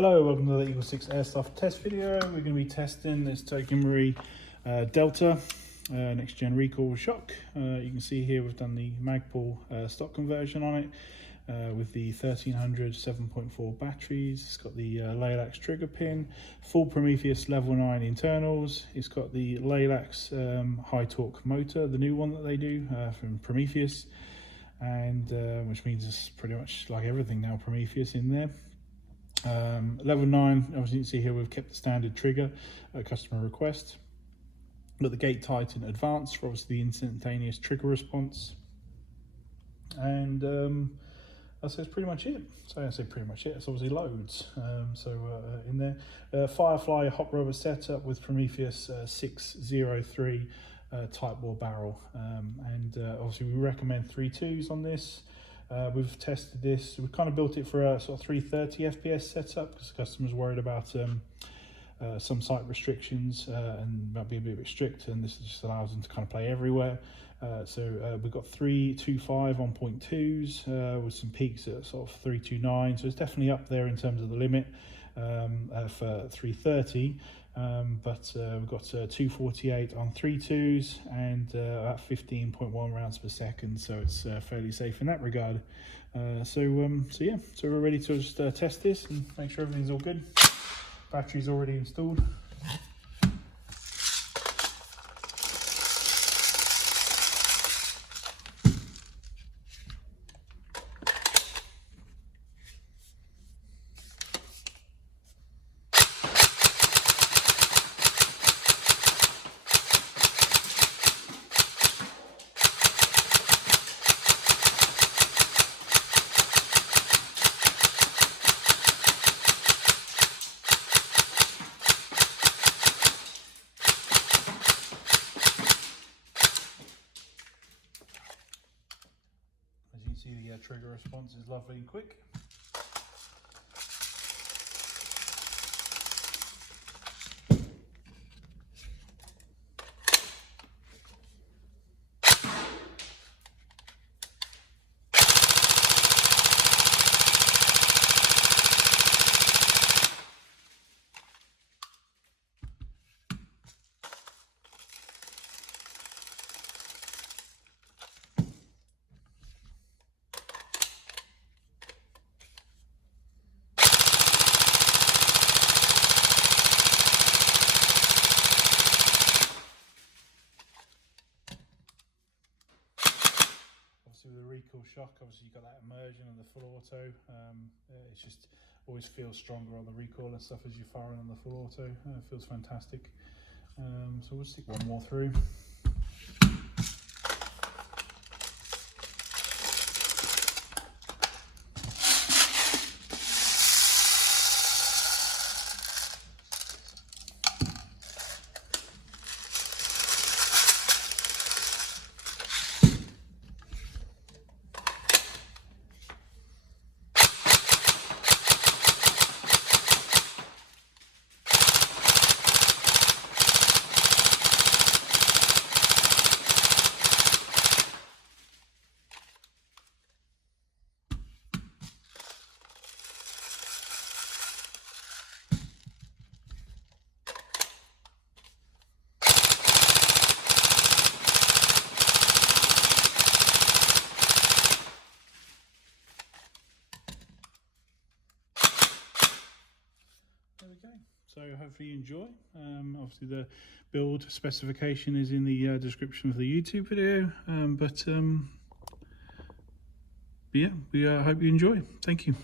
Hello, welcome to the EagleSix Airsoft test video. We're going to be testing this Marui Delta next gen recoil shock. You can see here we've done the Magpul stock conversion on it with the 1300 7.4 batteries. It's got the Laylax Trigger Pin, full Prometheus level 9 internals. It's got the Laylax high torque motor, the new one that they do from Prometheus, and which means it's pretty much like everything now Prometheus in there. Level 9, obviously you can see here we've kept the standard trigger at customer request. Got the gate tighten advanced for obviously the instantaneous trigger response, and that's pretty much it. So I say pretty much it, it's obviously loads. In there, Firefly Hop Rubber setup with Prometheus 603 Tightbore barrel, and obviously we recommend 3.2s on this. We've tested this, we've kind of built it for a sort of 330 FPS setup because the customer's worried about some site restrictions and might be a bit strict, and this just allows them to kind of play everywhere. We've got 325 on 0.2s with some peaks at sort of 329, so it's definitely up there in terms of the limit for 330. We've got 248 on 3.2s and about 15.1 rounds per second, so it's fairly safe in that regard. So we're ready to just test this and make sure everything's all good. Battery's already installed. See the trigger response is lovely and quick. With the recoil shock, obviously you've got that immersion and the full auto. It's just always feels stronger on the recoil and stuff as you're firing on the full auto. It feels fantastic. So we'll stick one more through. So hopefully you enjoy. Obviously the build specification is in the description of the YouTube video, but yeah, we hope you enjoy. Thank you.